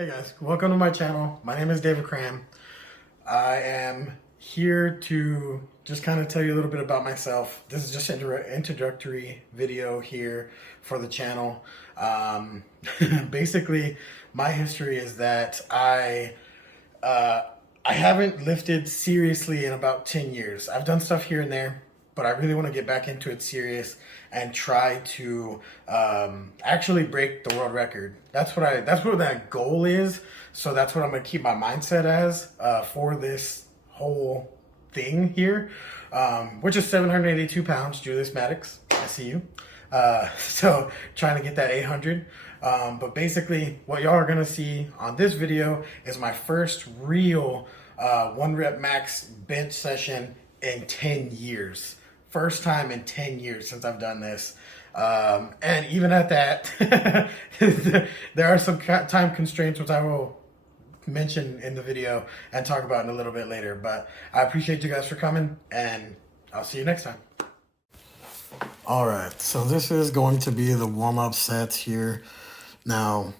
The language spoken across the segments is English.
Hey guys, welcome to my channel. My name is David Cram. I am here to just kind of tell you a little bit about myself. This is just an introductory video here for the channel. Basically, my history is that I haven't lifted seriously in about 10 years. I've done stuff here and there, but I really want to get back into it serious and try to actually break the world record. That's what that goal is. So that's what I'm gonna keep my mindset as for this whole thing here, which is 782 pounds. Julius Maddox, I see you. So trying to get that 800. But basically, what y'all are gonna see on this video is my first real 1 rep max bench session in 10 years. First time in 10 years since I've done this. And even at that, there are some time constraints, which I will mention in the video and talk about in a little bit later. But I appreciate you guys for coming, and I'll see you next time. All right, so this is going to be the warm-up sets here. Now,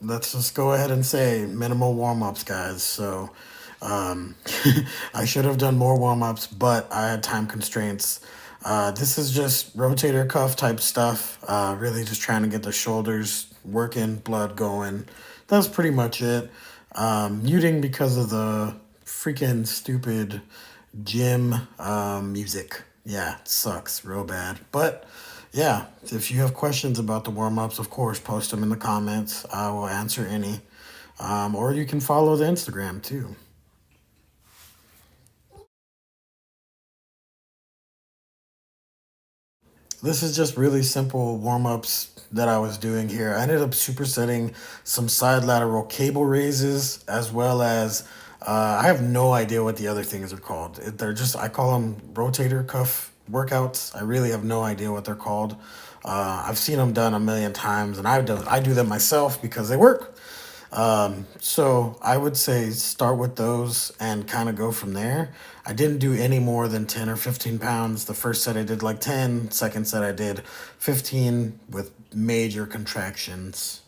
let's just go ahead and say minimal warm-ups, guys. So I should have done more warm-ups, but I had time constraints. This is just rotator cuff type stuff, really just trying to get the shoulders working, blood going. That's pretty much it. Muting because of the freaking stupid gym music. Yeah, it sucks real bad. But yeah, if you have questions about the warm-ups, of course, post them in the comments. I will answer any. Or you can follow the Instagram too. This is just really simple warm-ups that I was doing here. I ended up supersetting some side lateral cable raises, as well as I have no idea what the other things are called. They're just, I call them rotator cuff workouts. I really have no idea what they're called. I've seen them done a million times, and I do them myself because they work. So I would say start with those and kind of go from there. I didn't do any more than 10 or 15 pounds. The first set I did like 10, second set I did 15 with major contractions.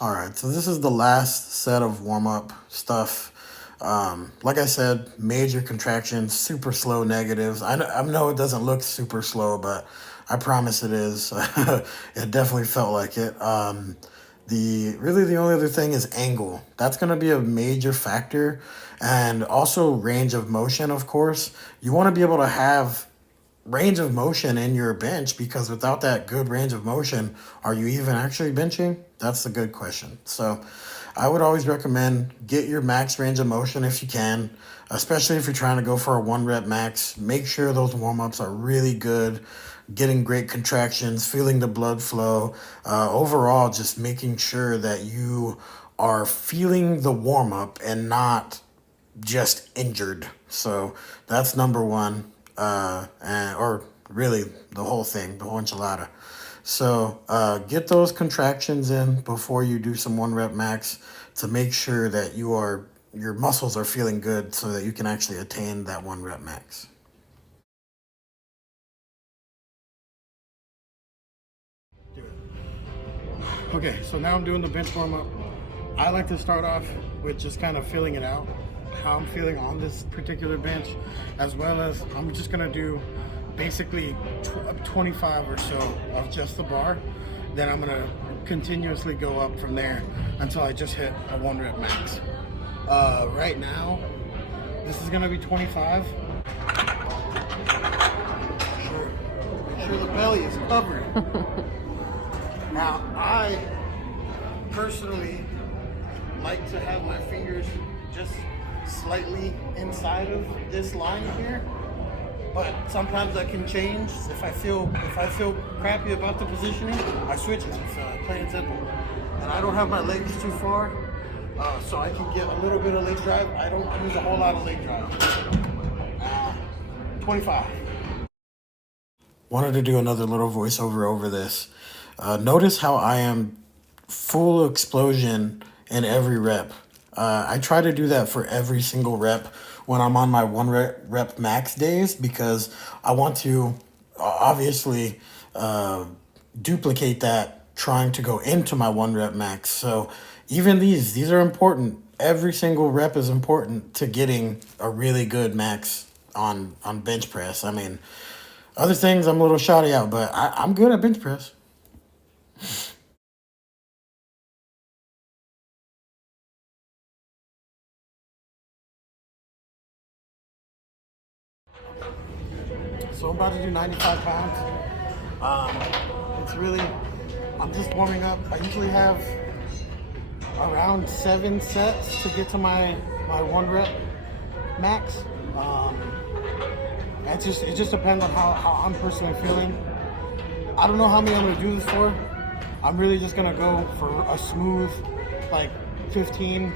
All right, so this is the last set of warm-up stuff. Like I said, major contractions, super slow negatives. I know it doesn't look super slow, but I promise it is. It definitely felt like it. The only other thing is angle. That's going to be a major factor, and also range of motion, of course. You want to be able to have range of motion in your bench, because without that good range of motion, are you even actually benching? That's the good question. So I would always recommend get your max range of motion if you can, especially if you're trying to go for a 1 rep max. Make sure those warm-ups are really good, getting great contractions, feeling the blood flow. Overall, just making sure that you are feeling the warm-up and not just injured. So that's number one. Or really the whole thing, the whole enchilada. So get those contractions in before you do some 1 rep max to make sure that your muscles are feeling good so that you can actually attain that 1 rep max. Okay, so now I'm doing the bench warm up. I like to start off with just kind of feeling it out, how I'm feeling on this particular bench, as well as I'm just gonna do basically 25 or so of just the bar. Then I'm gonna continuously go up from there until I just hit a 1 rep max. Right now, this is gonna be 25. Make sure the belly is covered. Now, I personally like to have my fingers just slightly inside of this line here, but sometimes that can change. If I feel crappy about the positioning, I switch it. It's plain and simple. And I don't have my legs too far, so I can get a little bit of leg drive. I don't use a whole lot of leg drive. 25. wanted to do another little voiceover over this. Notice how I am full explosion in every rep. I try to do that for every single rep when I'm on my one rep max days, because I want to obviously duplicate that trying to go into my one rep max. So even these are important. Every single rep is important to getting a really good max on bench press. I mean, other things I'm a little shoddy out, but I'm good at bench press. So I'm about to do 95 pounds. It's really, I'm just warming up. I usually have around 7 sets to get to my one rep max. It just depends on how I'm personally feeling. I don't know how many I'm gonna do this for. I'm really just gonna go for a smooth, like 15,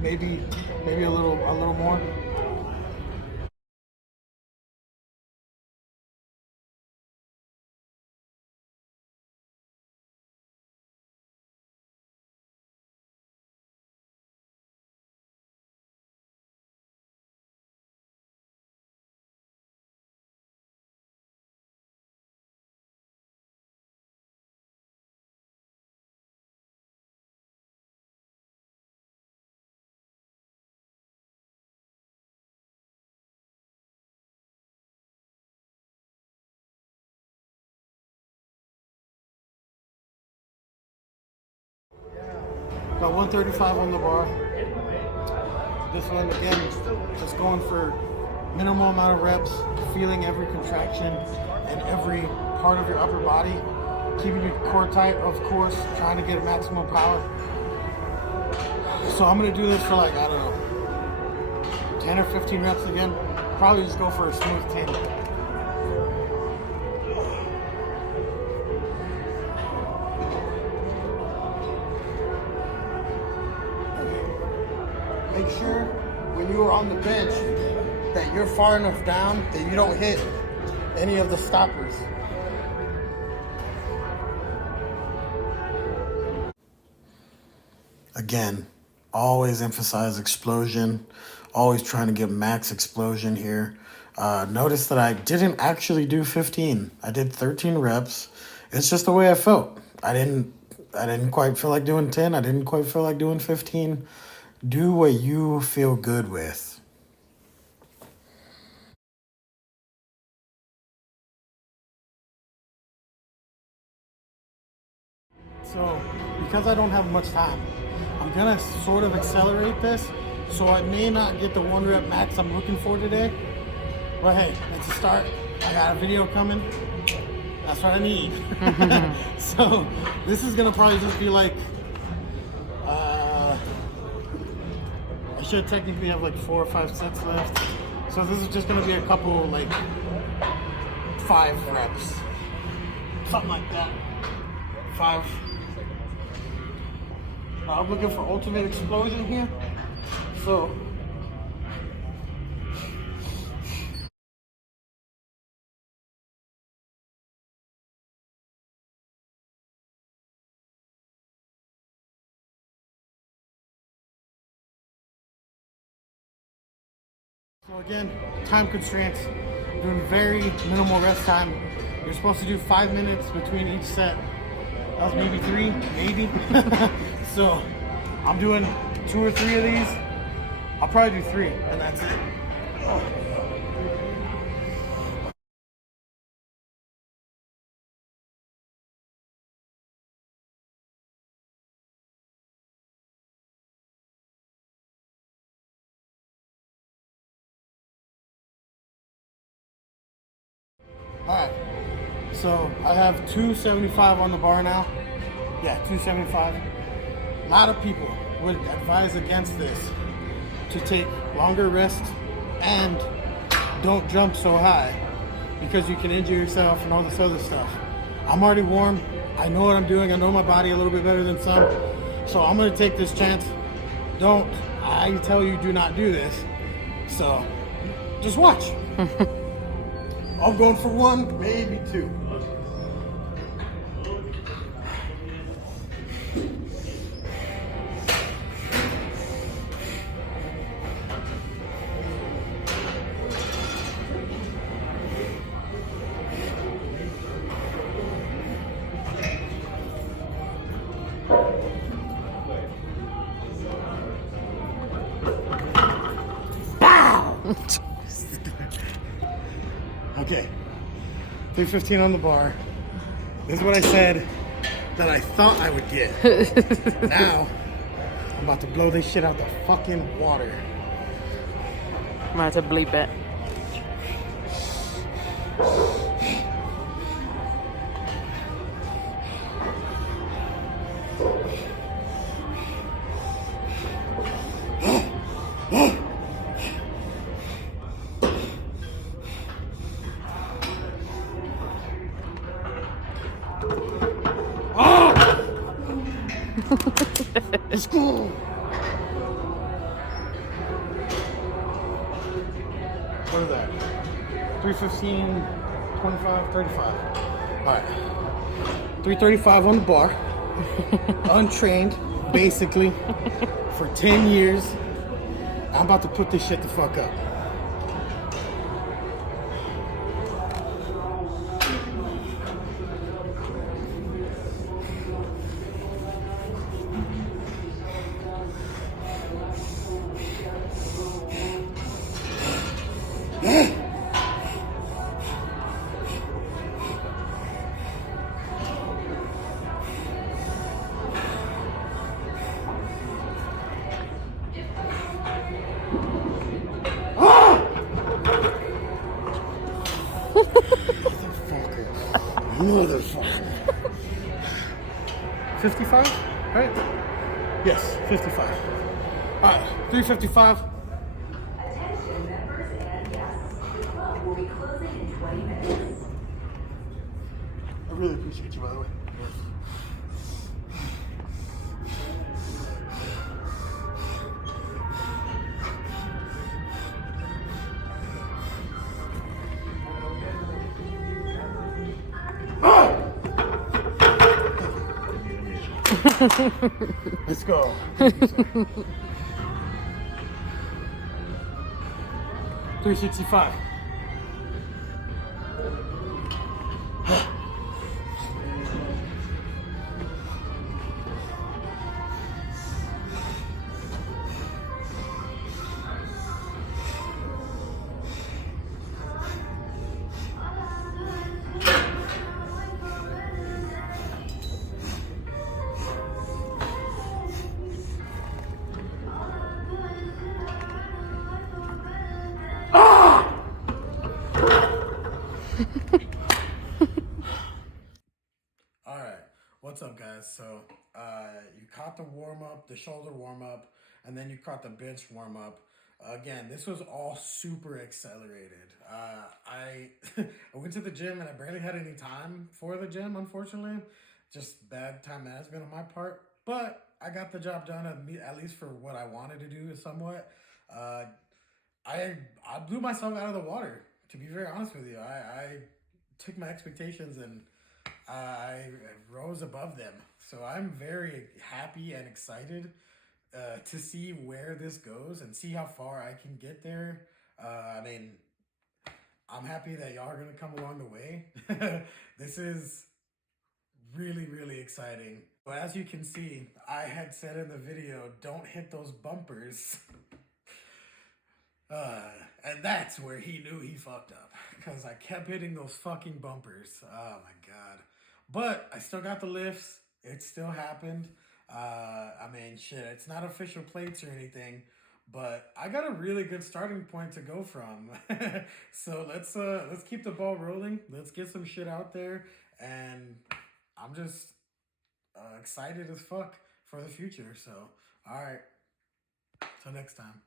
maybe a little more. Got 135 on the bar. This one, again, just going for minimal amount of reps, feeling every contraction and every part of your upper body, keeping your core tight, of course, trying to get maximum power. So I'm gonna do this for like, I don't know, 10 or 15 reps again. Probably just go for a smooth 10. Make sure when you are on the bench that you're far enough down that you don't hit any of the stoppers. Again, always emphasize explosion, always trying to get max explosion here. Notice that I didn't actually do 15. I did 13 reps. It's just the way I felt. I didn't quite feel like doing 10. I didn't quite feel like doing 15. Do what you feel good with. So, because I don't have much time, I'm gonna sort of accelerate this, so I may not get the one rep max I'm looking for today. But hey, it's a start. I got a video coming. That's what I need. So this is gonna probably just be like, I should technically have like 4 or 5 sets left. So this is just gonna be a couple, like 5 reps. Something like that. 5. I'm looking for ultimate explosion here. So again, time constraints. Doing very minimal rest time. You're supposed to do 5 minutes between each set. That was maybe 3, maybe. So I'm doing 2 or 3 of these. I'll probably do 3, and that's it. Alright, so I have 275 on the bar now. Yeah, 275. A lot of people would advise against this, to take longer rests and don't jump so high because you can injure yourself and all this other stuff. I'm already warm. I know what I'm doing. I know my body a little bit better than some. So I'm going to take this chance. I tell you, do not do this. So just watch. I'm going for one, maybe two. Okay, 315 on the bar. This is what I said that I thought I would get. Now, I'm about to blow this shit out the fucking water. I'm about to bleep it. Let's go! What is that? 315, 25, 35. Alright. 335 on the bar. Untrained, basically, for 10 years. I'm about to put this shit the fuck up. Motherfucker. 55? Right? Yes, 55. Alright, 355. Attention members and guests. The club will be closing in 20 minutes. I really appreciate you, by the way. Let's go. 365. All right, what's up, guys? So you caught the warm up, the shoulder warm up, and then you caught the bench warm up. Again, this was all super accelerated. I I went to the gym and I barely had any time for the gym, unfortunately. Just bad time management on my part, but I got the job done at least for what I wanted to do, somewhat. Uh, I blew myself out of the water. To be very honest with you, I took my expectations and I rose above them. So I'm very happy and excited to see where this goes and see how far I can get there. I mean, I'm happy that y'all are gonna come along the way. This is really, really exciting. But as you can see, I had said in the video, don't hit those bumpers. And that's where he knew he fucked up. Because I kept hitting those fucking bumpers. Oh my god. But I still got the lifts. It still happened. I mean, shit, it's not official plates or anything. But I got a really good starting point to go from. So let's keep the ball rolling. Let's get some shit out there. And I'm just excited as fuck for the future. So, alright. Till next time.